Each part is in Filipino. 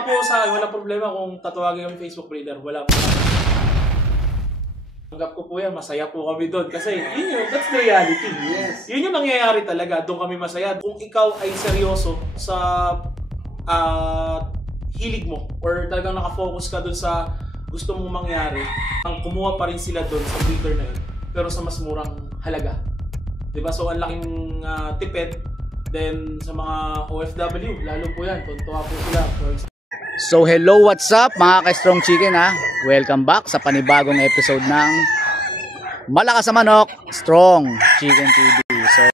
Tsaka po sa akin, walang problema kung tatawagin kami Facebook breeder. Wala po. Tanggap ko po yan, masaya po kami doon. Kasi that's the reality. Yes. Yun yung nangyayari talaga. Doon kami masaya. Kung ikaw ay seryoso sa hilig mo or talagang nakafocus ka doon sa gusto mong mangyari, ang kumuha pa rin sila doon sa breeder na yun. Pero sa mas murang halaga. Diba? So, ang laking tipid. Then, sa mga OFW, lalo po yan. Tuntua po sila. So hello, what's up mga ka-Strong Chicken ha? Welcome back sa panibagong episode ng Malakas sa Manok, Strong Chicken TV. So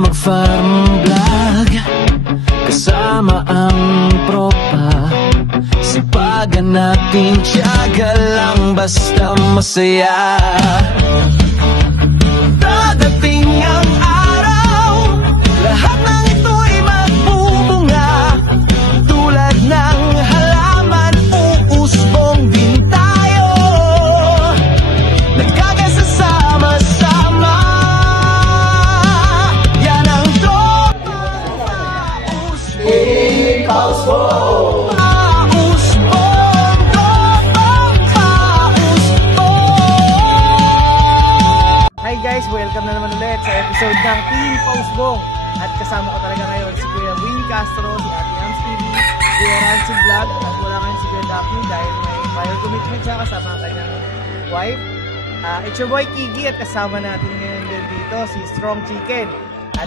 mag-farm vlog kasama ang tropa. Sipagan natin, tiyaga lang basta masaya. Dadating ang araw, lahat ng ito'y magbubunga. Tulad ng halaman, uusbong din tayo. Nagkakasama-sama. Pausbong! Hi guys! Welcome na naman ulit sa episode ng Team Pausbong. At kasama ko talaga ngayon si Kuya Win Castro, si Ate Yams TV, Kuya Rancy Vlog, at wala ngayon si Kuya Daphne dahil may prior commitment siya kasama ang kanyang wife. It's your boy Kigi at kasama natin ngayon din dito si Strong Chicken. At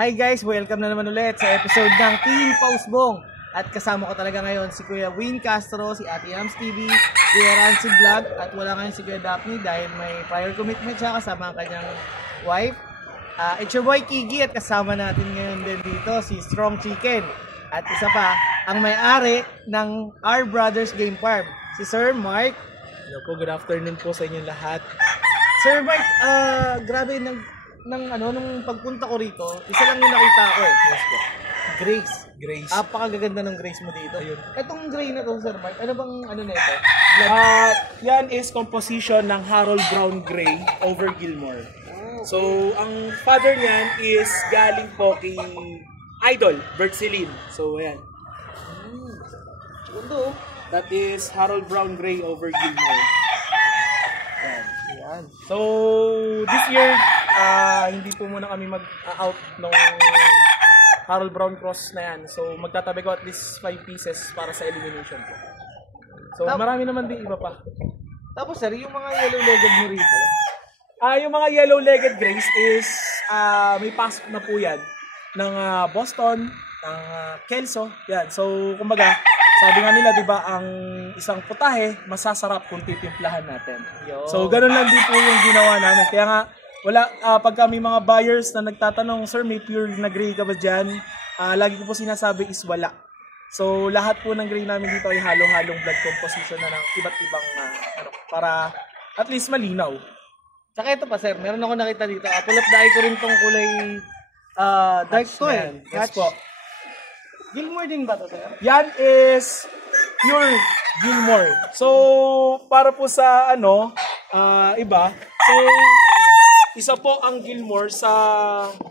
hi guys! Welcome na naman ulit sa episode ng Team Pausbong. At kasama ko talaga ngayon si Kuya Win Castro, si Ate Yams TV, Kuya Rancy Vlog, at wala ngayon si Kuya Daphne dahil may prior commitment siya kasama ang kanyang wife. It's your boy Kigi at kasama natin ngayon din dito si Strong Chicken. At isa pa, ang may-ari ng Our Brothers Game Farm, si Sir Mark. Hello po, good afternoon po sa inyong lahat. Sir Mark, grabe nung pagpunta ko rito, isa lang yung nakita ko eh. Yes po. Grace. Apakagaganda ng grace mo dito. Ayun. Itong gray na to, Sir Mark, ano bang ano na ito? Yan is composition ng Harold Brown Gray over Gilmore. So, ang father niyan is galing po kay Idol, Bert Celine. So, ayan. Segundo. That is Harold Brown Gray over Gilmore. Ayan. So, this year, hindi po muna kami mag-out ng Harold Brown Cross na yan. So, magtatabi ko at least 5 pieces para sa elimination po. So, marami naman din iba pa. Tapos, sir, yung mga yellow-legged mo rito? Yung mga yellow-legged grays is may pasok na po yan ng Boston, ng Kelso. Yan. So, kumbaga, sabi nga nila, di ba, ang isang putahe, masasarap kung titimplahan natin. Yo. So, ganun lang din po yung ginawa namin. Kaya nga, pagka may mga buyers na nagtatanong, sir, may pure na gray ka ba dyan? Lagi ko po sinasabi is wala. So, lahat po ng gray namin dito ay halo-halong blood composition na ng iba't ibang, para at least malinaw. Tsaka ito pa, sir, meron ako nakita dito. Pull up dahil ko rin tong kulay dark to eh. Yes po. Gilmore din ba to, sir? Yan is pure Gilmore. So, para po sa iba. So, isa po ang Gilmore sa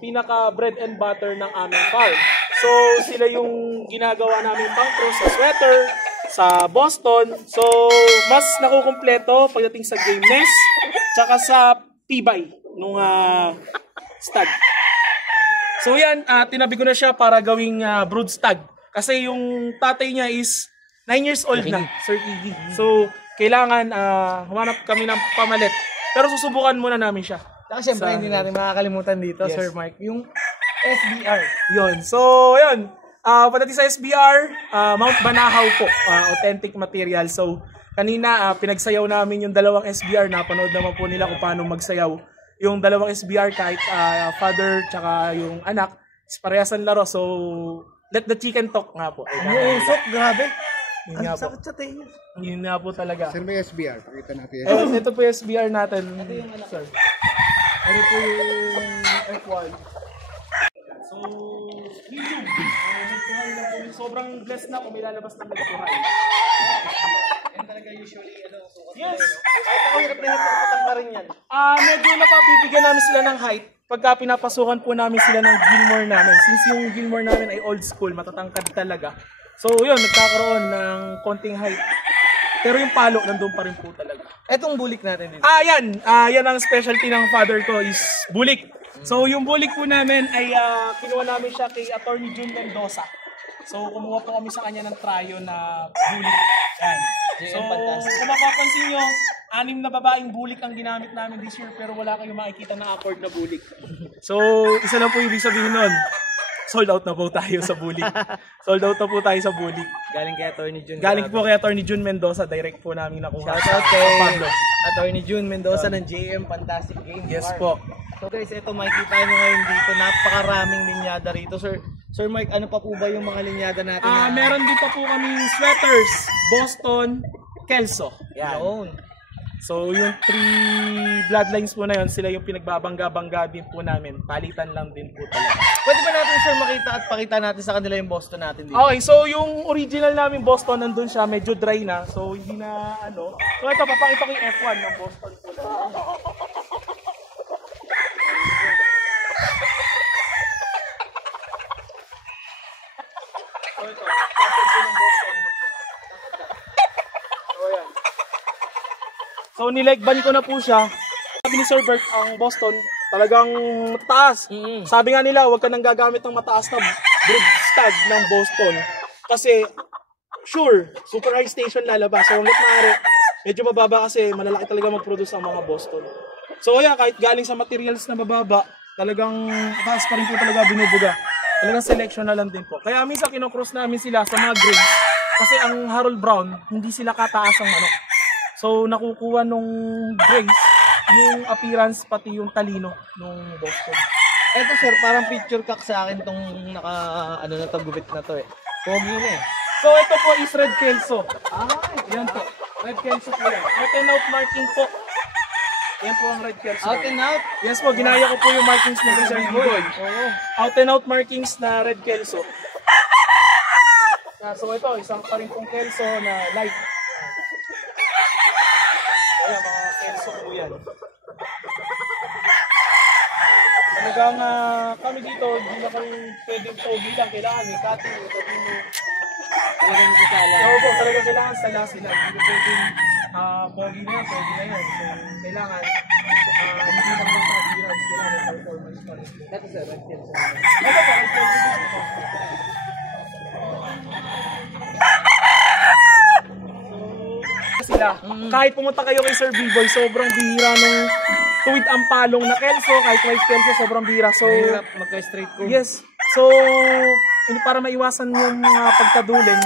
pinaka bread and butter ng aming farm. So, sila yung ginagawa namin pang-cross sa sweater, sa Boston. So, mas nakukumpleto pagdating sa gameness, tsaka sa tibay nung stag. So yan, tinabi ko na siya para gawing brood stag. Kasi yung tatay niya is 9 years old na, Sir Iggy. So, kailangan humanap kami ng pamalit. Pero susubukan muna namin siya. Saka syempre, hindi natin makakalimutan dito, Yes. Sir Mike, yung SBR. Yun. So, yun. Pagdating sa SBR, Mount Banahaw po. Authentic material. So, kanina, pinagsayaw namin yung dalawang SBR. Napanood naman po nila kung paano magsayaw. Yung dalawang SBR, kahit father tsaka yung anak, parehas ang laro. So, let the chicken talk nga po. Ang usok, grabe. Yun nga Ang po. sakit sa tenga. Yun nga po talaga. Sir, may SBR. Pakita natin. Ito po yung SBR natin. Ito yung anak. Sir. Ito po yung F1. So, medium. Nagtuhay na po. Sobrang blessed na kung may lalabas na nagtuhay. Yan talaga usually, sukat. Yes! Kahit ako hirap na hirap nakapatang pa rin yan. Medyo napabibigyan namin sila ng height pagka pinapasukan po namin sila ng Gilmore namin. Since yung Gilmore namin ay old school, matatangkad talaga. So yun, nagkakaroon ng konting height. Pero yung palo, nandun pa rin po talaga. Etong bulik natin dito. Yan ang specialty ng father ko is bulik. So yung bulik po namin ay kinuha namin siya kay Attorney June Mendoza. So kumuha po kami sa kanya ng tryo na bulik. Yan. So kung mapapansin nyo, 6 na babaeng bulik ang ginamit namin this year pero wala kayong makikita na accord na bulik. So isa lang po ibig sabihin nun. Sold out na po tayo sa bulik. Sold out na po tayo sa bulik. Galing kay Attorney June. Galing po kay Attorney June Mendoza. Direct po namin nakuha. Shoutout kay Attorney June Mendoza ng JM Fantastic Games. Yes Farm. po. So guys, ito makikita nyo ngayon dito. Napakaraming linyada rito. Sir Mike, ano pa po ba yung mga linyada natin? Meron din pa po kaming sweaters. Boston, Kelso. Yan. Yun. So yung 3 bloodlines po na yun, sila yung pinagbabangga-bangga din po namin. Palitan lang din po talaga. Pwede ba natin, sir, makita at pakita natin sa kanila yung Boston natin dito? Okay, so yung original namin Boston, nandun siya, medyo dry na. So hindi na ano. So ito, papakita ko yung F1 ng Boston po na. So ito, F1 po ng Boston. So ayan. So nilegban ko na po siya. Sabi ni Sir Bert, ang Boston, talagang mataas. Sabi nga nila, huwag ka nang gagamit ng mataas na brood stag ng Boston. Kasi, sure, super high station lalabas. So hanggat maaari, medyo mababa kasi malalaki talaga mag-produce ang mga Boston. So kaya kahit galing sa materials na mababa, talagang mataas pa rin po talaga binubuga. Talagang selection na lang din po. Kaya minsan kinocross namin sila sa mga grades. Kasi ang Harold Brown, hindi sila kataas ang manok. So, nakukuha nung Grace, yung appearance, pati yung talino nung Boston. Eto sir, parang picture cock sa akin tong gupit na to eh. Pogi na eh. So, ito po is Red Kelso. Yan po. Red Kelso po yan. Out and out marking po. Yan po ang Red Kelso. Out and out? Yes po, ginaya ko po yung markings ng Sir Boy. Oo. Out and out markings na Red Kelso. So, ito, isang pa rin pong Kelso na light. Ayan, mga Kelso po yan. Talagang kami dito, hindi na kami pwedeng pogi lang. Kailangan may cutting, may tatino. Talagang kasala. Oo po, talagang kailangan sala sila. Hindi ko pwedeng pogi na yan, pogi na yan. So, kailangan hindi lang sa appearance, kailangan may performance pa rin. Ito sir, Red Kelso. Ito po, Red Kelso. Sila. Kahit pumunta kayo kay Sir B-Boy, sobrang bihira nung tuwid ang palong na Kelso, kahit white Kelso, sobrang bihira. So, Hirap magka-straight ko. yes. So, para maiwasan yung pagkaduling,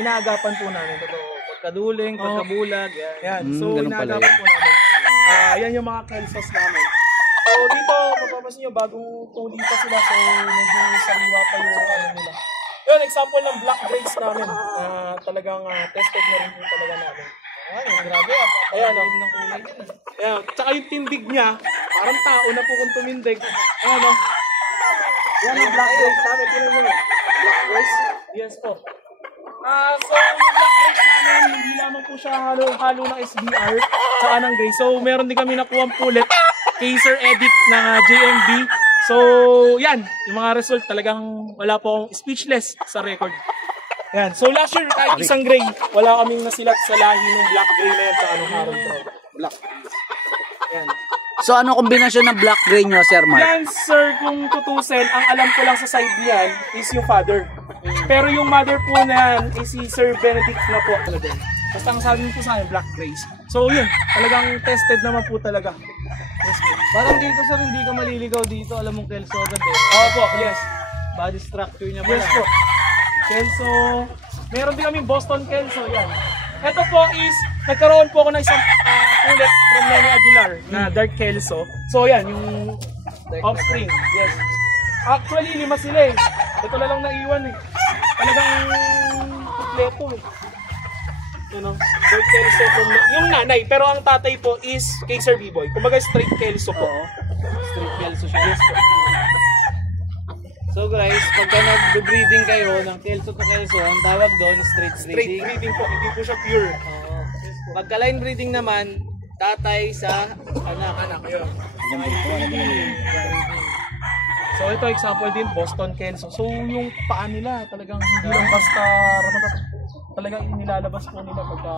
inaagapan po namin. Pagkaduling, pagkabulag, yan. Yan. So, ganun pala inaagapan po namin. Yan yung mga Kelsos namin. So, dito, mapapansin nyo, bagong tuli pa sila. So, medyo sariwa pa yung nila. Yun, example ng black grades namin. Talagang tested na rin po talaga namin. Grabe Ayan, ng kulay yan. Ayan. Tsaka yung tindig niya, parang tao na po kung tumindig. Ayan, no? Yan ang black grades namin. Tingnan nyo. Black grades? Yes po. So, yung black grades namin, hindi lamang po siya halo ng SBR tsaka ng gray. So, meron din kami nakuha pulit kay Sir Edit ng JMB. So, yan. Yung mga result, talagang wala po akong speechless sa record. Yan. So, last year, kahit isang gray, wala kaming nasilat sa lahi ng black gray na yan sa anong Harold Brown. Black. Yan. So ano kombinasyon ng black gray nyo, Sir Mark? Yan, sir, kung tutusin, ang alam ko lang sa side niyan is yung father. Pero yung mother po na yan is si Sir Benedict na po. Basta ang sabi po sa akin, black grays. So yun, talagang tested naman po talaga. Yes, po. Parang dito sir, hindi ka maliligaw dito. Alam mong Kelso agad eh. Opo, yes. Body structure niya pala. Yes po. Kelso. Meron din kami Boston Kelso, yan. Ito po is, nagkaroon po ako ng isang ulit from Lenny Aguilar na Dark Kelso. So yan, yung offspring. Yes. Actually, 5 sila eh. Ito na lang naiwan eh. Talagang kompleto eh. You know, Dark Kelso from yung nanay, pero ang tatay po is kay Sir B-Boy. Kumbaga straight Kelso po. Straight Kelso siya. Yes po. So guys, pagka nag-breeding kayo ng Kelso to Kelso, ang tawag doon straight Straight breeding. breeding po, hindi po siya pure. Oo. Pagka line breeding naman, tatay sa anak. Yun. So ito example din, Boston Kelso. So yung paa nila talagang hindi lang basta talagang inilalabas po nila pagka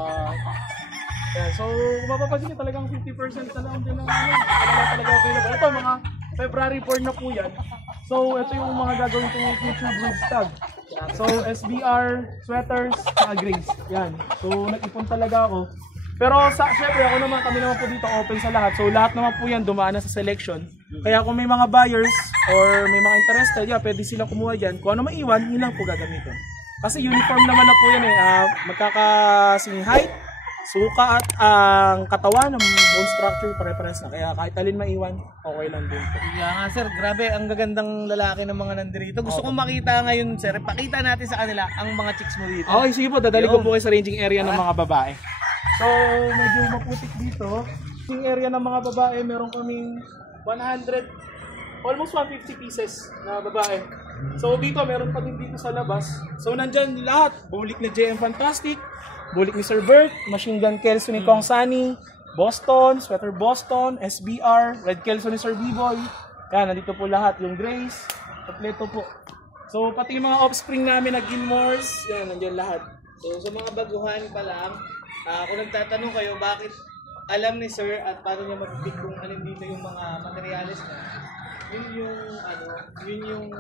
yeah, so mapapansin niyo talagang 50% na lang din ng talaga available. Ito mga February born na po yan. So ito yung mga gagawin kong future brood tag. So SBR, sweaters, mga grays. Yan. So nag-ipon talaga ako. Pero syempre ako naman, kami naman po dito open sa lahat. So lahat naman po yan dumaan na sa selection. Kaya kung may mga buyers or may mga interested, yeah, pwede silang kumuha dyan. Kung ano maiwan, yun lang po gagamitin. Kasi uniform naman na po yan eh. Magkakasing height, suka at ang katawan ng bone structure pare-pares na. Kaya kahit alin maiwan, okay lang din po. Kaya nga sir, grabe ang gagandang lalaki ng mga nandito. Gusto kong makita ngayon sir, pakita natin sa kanila ang mga chicks mo dito. Okay, sige po, dadali ko po kayo sa ranging area ng mga babae. So, medyo maputik dito. Yung area ng mga babae, meron kaming 100, almost 150 pieces na babae. So, dito, meron pa din dito sa labas. So, nandyan lahat. Bulik ni JM Fantastic, bulik ni Sir Bert, Machine Gun Kelso ni Kong Sunny, Boston, Sweater Boston, SBR, Red Kelso ni Sir B-Boy. Yan, nandito po lahat. Yung Grace, kompleto po. So, pati yung mga offspring namin na Gilmores, yan, nandyan lahat. So sa mga baguhan pa lang, kung nagtatanong kayo bakit alam ni sir at paano niya mapipick kung alin dito yung mga materials na, yun yung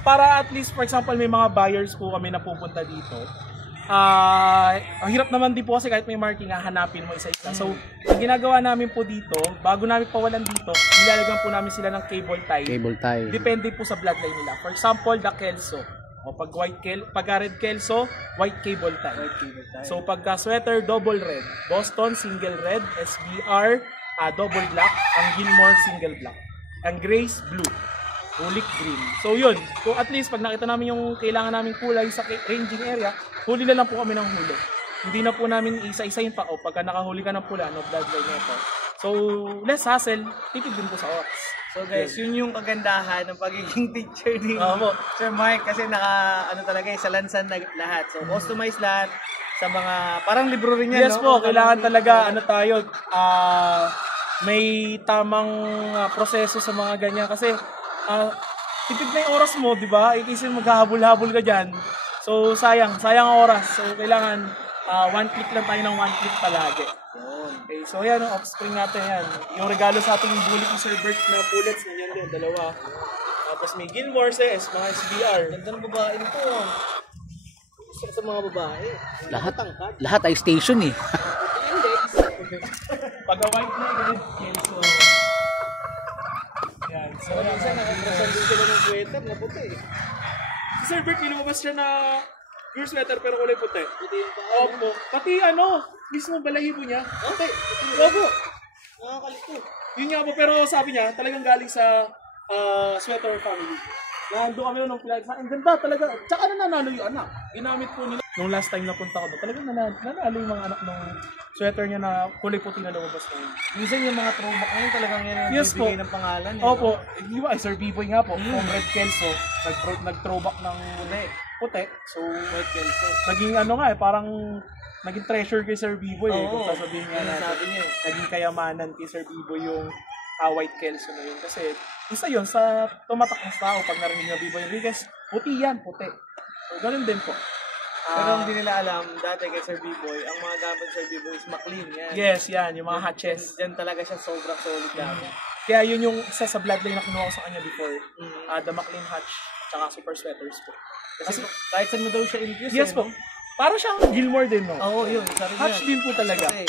para at least for example may mga buyers po kami na pupunta dito. Ang hirap naman din po kasi kahit may marking hanapin mo isa-isa. So, ang ginagawa namin po dito, bago namin pawalan dito, nilalagyan po namin sila ng cable tie. Cable tie. Depende po sa bloodline nila. For example, the Kelso. O pag red Kelso, white cable tie. So pagka sweater, double red. Boston, single red. SBR, double black. Ang Gilmore, single black. Ang Grace, blue. Bulik, green. So yun. So at least pag nakita namin yung kailangan namin kulay sa ranging area, huli na lang po kami ng huli. Hindi na po namin isa-isayin pa. O pagka nakahuli ka ng pula, no bloodline nito. So less hassle, tipid din po sa oras. So guys, yun yung kagandahan ng pagiging teacher ni Opo. Sir Mark kasi talaga sa lansan na lahat. So customize lahat sa mga parang libro rin yan, Yes no? po, kailangan talaga tayo may tamang proseso sa mga ganyan kasi tipid na yung oras mo, di ba? Kasi maghahabol-habol ka dyan. So sayang ang oras. So kailangan one click lang tayo ng one click palagi. Okay, so yan ang offspring natin yan. Yung regalo sa ating bulik ni Sir Bert na pullets, nanyan din, dalawa. Tapos may Gilmore says, mga SBR. Ganda ng babae nito. Gusto ko sa mga babae. Lahat ay station eh. Pag white na, ganit, Kelso. Yan, so yan. Minsan nakakrasan din sila ng sweater na puti. Si Sir Bert, lumabas siya na pure sweater pero kulay puti. Puti yung paa. Opo. Pati mismo balahibo niya. Okay. Opo. Nakakalito. Yun nga po, pero sabi niya, talagang galing sa sweater family. Nandun kami nung pinag sa ang ganda talaga. Tsaka nanalo yung anak. Ginamit po nila. Nung last time napunta ko doon, talagang nanalo yung mga anak ng sweater niya na kulay puti na lumabas na yun. Minsan yung mga throwback ngayon talagang yan ang Yes po. bibigay ng pangalan. Opo. Di ba, Sir B-Boy nga po, from Red Kelso, nag-throwback ng puti. So, White Kelso. naging parang naging treasure kay Sir B-Boy. Oo. Kung sasabihin nga natin, Sabi niya. naging kayamanan kay Sir B-Boy yung White Kelso na yun. Kasi isa yun sa tumatak ng tao pag narinig na B-Boy Enriquez, puti yan, puti. So, ganun din po. Pero hindi nila alam, dati kay Sir B-Boy, ang mga gamit Sir B-Boy is McLean. Yan. Yes, yan, yung mga hatches. Diyan talaga siya sobrang solid gamit. Kaya yun yung isa sa bloodline na kinuha ko sa kanya before. The McLean Hatch, tsaka Super Sweaters po. Kasi kahit saan mo daw siya infuse. Yes po. Para siyang Gilmore din, no? Oo, yun. Isa rin Hatch yan. din po talaga. Okay.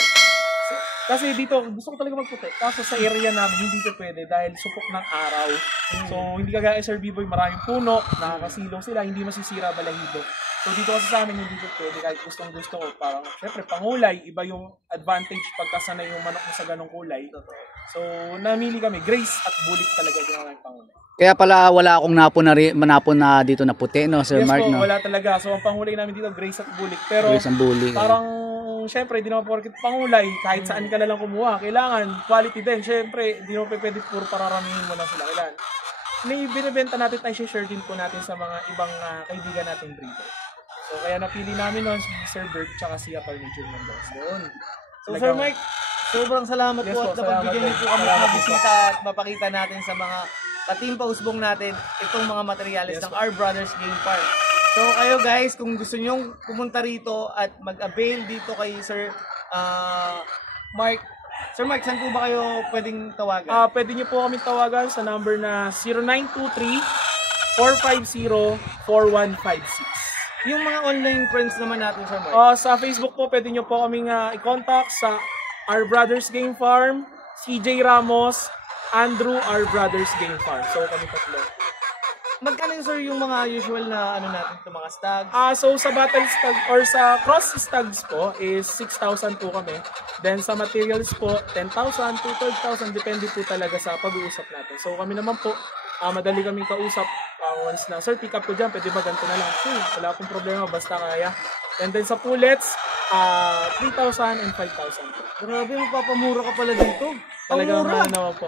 Kasi dito, gusto ko talaga magputi. Kaso sa area namin, hindi ko pwede dahil supok ng araw. So, hindi kagaya Sir B-Boy, maraming puno, nakakasilong sila, hindi masisira balahibo. So, dito kasi sa amin, hindi ko pwede. Kahit gustong gusto ko, parang, syempre, pangulay, iba yung advantage pagkasanay yung manok mo sa ganong kulay. So, namili kami, Grace at Bulik talaga yung aming pangulay. Kaya pala wala akong manapon na dito na puti, no, Sir Yes Mark, po, no? wala talaga. So, ang pangulay namin dito, Grace at Bulik. Pero, Grace ang bully. parang, syempre, di naman porket pangulay, kahit saan ka na lang kumuha, kailangan, quality din. Syempre, di naman pwede puro pararamihin mo lang sila. Kailangan. May binibenta natin, tayo share din po natin sa mga ibang kaibigan nating breeder. So, kaya napili namin noon si Sir Bert tsaka si Atty. June Mendoza. Yun. So, Talagang- Sir Mike, sobrang salamat Yes po po, at napagbigyan niyo po kami salamat ng po. bisita at mapakita natin sa mga ka-team pausbong natin itong mga materyales Yes ng po. Our Brothers Game Park. So, kayo guys, kung gusto nyong pumunta rito at mag-avail dito kay Sir Mark. Sir Mark, saan po ba kayo pwedeng tawagan? Pwede niyo po kami tawagan sa number na 0923-450-4156. Yung mga online friends naman natin, Sir Mark. Sa Facebook po, pwede nyo po kaming i-contact sa Our Brothers Game Farm, CJ Ramos, Andrew, Our Brothers Game Farm. So, kami tatlo. Magkano sir yung mga usual na ano natin, itong mga stags? So, sa battle stag or sa cross stags po is 6,000 po kami. Then, sa materials po, 10,000 to 12,000. Depende po talaga sa pag-uusap natin. So, kami naman po, madali kami kausap. Once na, sir, pick up ko dyan, pwede ba ganito na lang? Wala akong problema, basta kaya. And then sa pullets, 3,000 and 5,000 po. Grabe, magpapamura ka pala dito. Talagang Pamura. naman po.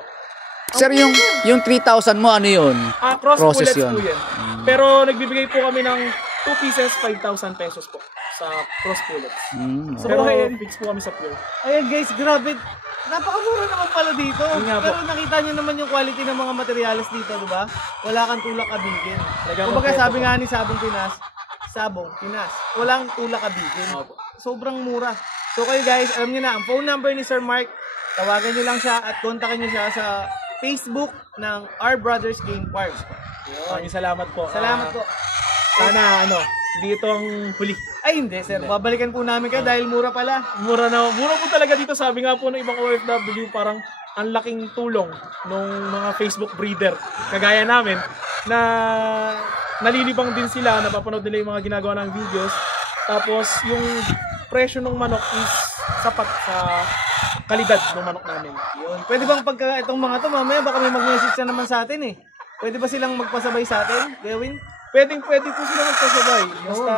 Sir, yung 3,000 mo, ano yun? Cross Process pullets yun. po yan. Pero nagbibigay po kami ng 2 pieces, 5,000 pesos po sa cross pullets. So, Pero ayun. fix po kami sa pure. Ayan guys, grabe. Napakamura naman pala dito. Yun nga po. Pero nakita nyo naman yung quality ng mga materials dito, di ba? Wala kang tulak kabigin. Talagang Kumbaga kompleto sabi po. nga ni Sabong Pinas, walang tulak kabigin. Opo. Sobrang mura. So kayo guys, alam nyo na, ang phone number ni Sir Mark, tawagan nyo lang siya at kontakin nyo siya sa Facebook ng Our Brothers Game Farm. Maraming salamat po. Salamat po. Sana hindi ito ang huli. Ay hindi sir, babalikan po namin kayo dahil mura pala. Mura po talaga dito. Sabi nga po ng ibang OFW, parang ang laking tulong ng mga Facebook breeder kagaya namin na nalilibang din sila, napapanood nila yung mga ginagawa ng videos. Tapos yung presyo ng manok is sapat sa kalidad ng manok namin. Yun. Pwede bang pagka itong mga to, mamaya baka may mag-message na naman sa atin eh. Pwede ba silang magpasabay sa atin, Gawin? Pwede po sila magpasabay. Basta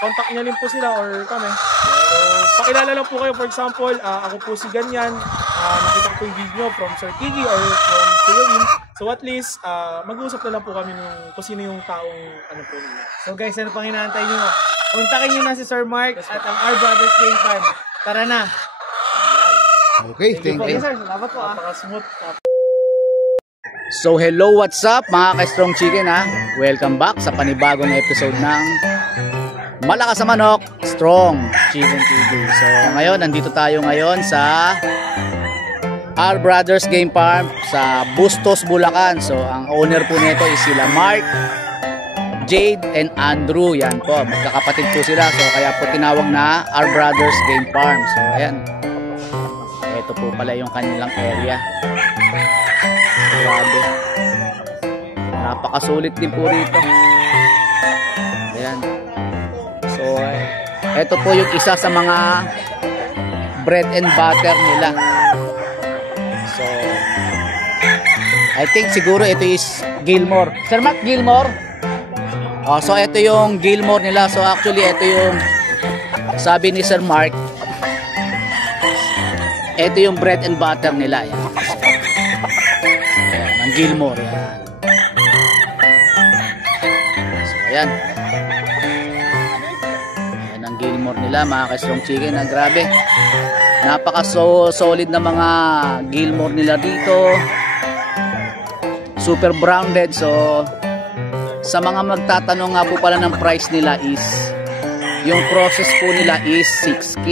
contact niya din po sila or kami. So, pakilala lang po kayo. For example, ako po si ganyan. Nakita ko po yung video from Sir Kigi or from Kuya Win. So at least, mag-uusap na lang po kami kung sino yung taong ano po nila. So guys, ano pang hinahantay nyo? Kontakin nyo na si Sir Mark at ang Our Brothers Game Farm. Tara na. Okay, thank Okay you. sir, salamat po Napaka-smooth. So hello, what's up mga ka-Strong Chicken ha? Welcome back sa panibagong episode ng Malakas sa Manok, Strong Chicken TV. So ngayon, nandito tayo ngayon sa Our Brothers Game Farm sa Bustos, Bulacan. So ang owner po nito is sila Mark, Jade, and Andrew. Yan po, magkakapatid po sila. So kaya po tinawag na Our Brothers Game Farm. So ayan, ito po pala yung kanilang area. Grabe. Napakasulit din po rito. Ayan. So, ito po yung isa sa mga bread and butter nila. So, I think siguro ito is Gilmore. Sir Mark, Gilmore? So, ito yung Gilmore nila. So, actually, ito yung sabi ni Sir Mark. Ito yung bread and butter nila. Ayan. Ayan, ang Gilmore. Ayan. So, ayan. Ayan ang Gilmore nila, mga ka-Strong Chicken. Grabe. Napaka-solid na mga Gilmore nila dito. Super branded. So, sa mga magtatanong nga po pala ng price nila is Yung process po nila is 6K.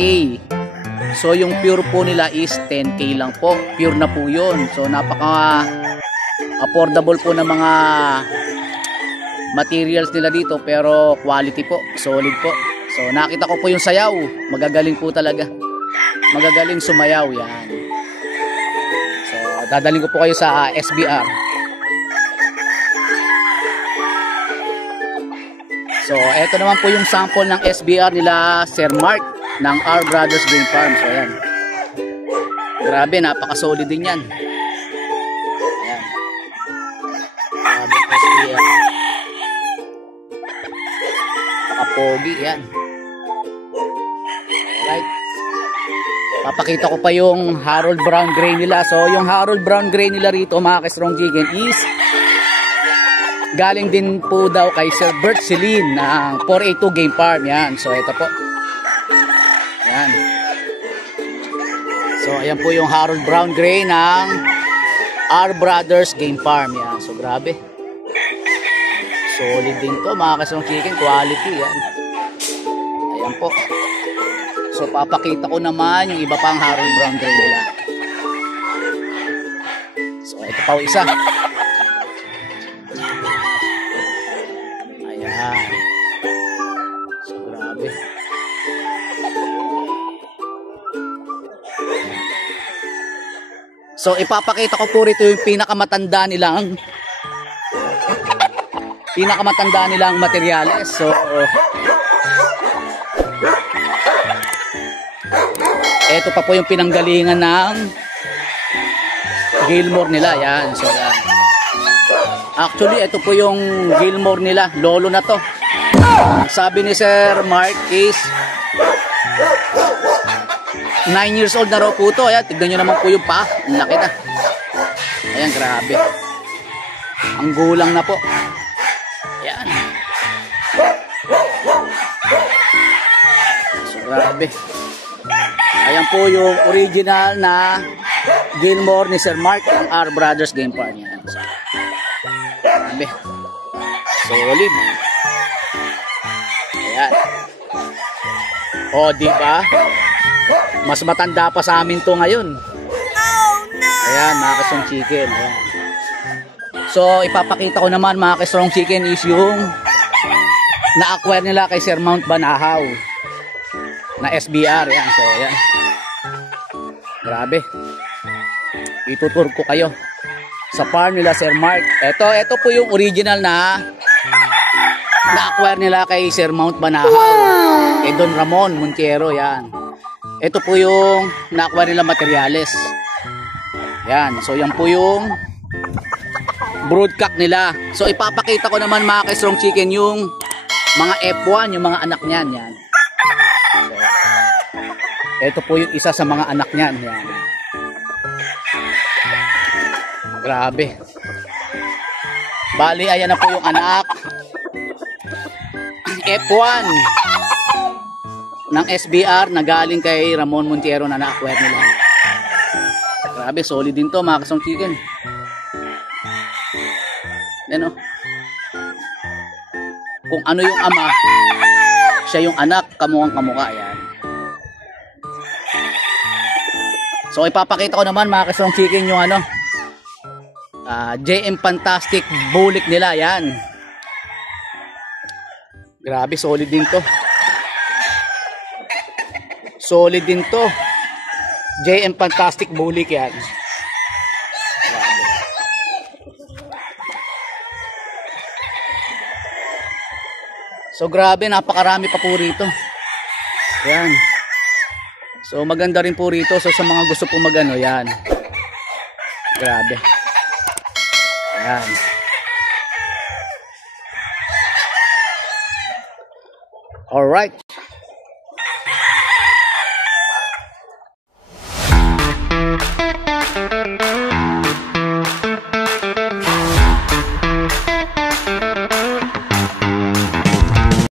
So yung pure po nila is 10K lang po. Pure na po yun. So napaka affordable po ng mga materials nila dito, pero quality po, solid po. So nakita ko po yung sayaw, magagaling po talaga. Magagaling sumayaw yan. So dadaling ko po kayo sa SBR. So eto naman po yung sample ng SBR nila Sir Mark ng R Brothers Game Farm. So ayan. Grabe, napaka-solid din yan. Ayan. Grabe SBR. Napaka-pogi yan. Alright. Papakita ko pa yung Harold Brown Gray nila. So yung Harold Brown Gray nila rito mga ka-Strong Chicken is galing din po daw kay Sir Bert Celine ng 482 Game Farm. Yan. So ito po. Yan. So ayan po yung Harold Brown Gray ng R Brothers Game Farm. Yan. So grabe. Solid din to mga ka-Strong Chicken. Quality yan. Ayan po. So papakita ko naman yung iba pang Harold Brown Gray nila. So ito pa isa. Ayan. So grabe. So ipapakita ko po rito yung pinakamatanda nilang materyales. So ito pa po yung pinanggalingan ng Gilmore nila. Yan. So yan. Actually ito po yung Gilmore nila. Lolo na to. Sabi ni Sir Mark is 9 years old na raw po to. Ayan, tignan nyo naman po yung pa. Ang laki na. Ayan, grabe. Ang gulang na po. Ayan. So grabe. Ayan po yung original na Gilmore ni Sir Mark ng R Brothers Game Farm. Yan. So, grabe. Solid. Ayan. O, diba? Mas matanda pa sa amin to ngayon. Ayan, mga ka-Strong Chicken. Ayan. So, ipapakita ko naman mga ka-Strong Chicken is yung na-acquire nila kay Sir Mount Banahaw na SBR. Ayan. So, ayan. Grabe. Itutur ko kayo sa farm nila Sir Mark. Ito po yung original na na-acquire nila kay Sir Mount Banahaw. Don Ramon Montiero. Yan. Ito po yung na-acquire nila materyales. Yan. So yan po yung broodcock nila. So ipapakita ko naman mga ka-Strong Chicken yung mga F1, yung mga anak niyan. Yan. Ito po yung isa sa mga anak niyan. Yan. Grabe. Bali, ayan na po yung anak. F1 ng SBR na galing kay Ramon Montiero na na-acquire nila. Grabe, solid din to mga ka-Strong Chicken. Yan o. Kung ano yung ama, siya yung anak, kamukhang kamukha. Yan. So ipapakita ko naman mga ka-Strong Chicken yung ano, JM Fantastic Bulik nila. Yan. Grabe, solid din to. Solid din to. JM Fantastic Bulik yan. Grabe. So grabe, napakarami pa po rito. Yan. So maganda rin po rito. So sa mga gusto po magano, yan. Grabe. Yan. Alright.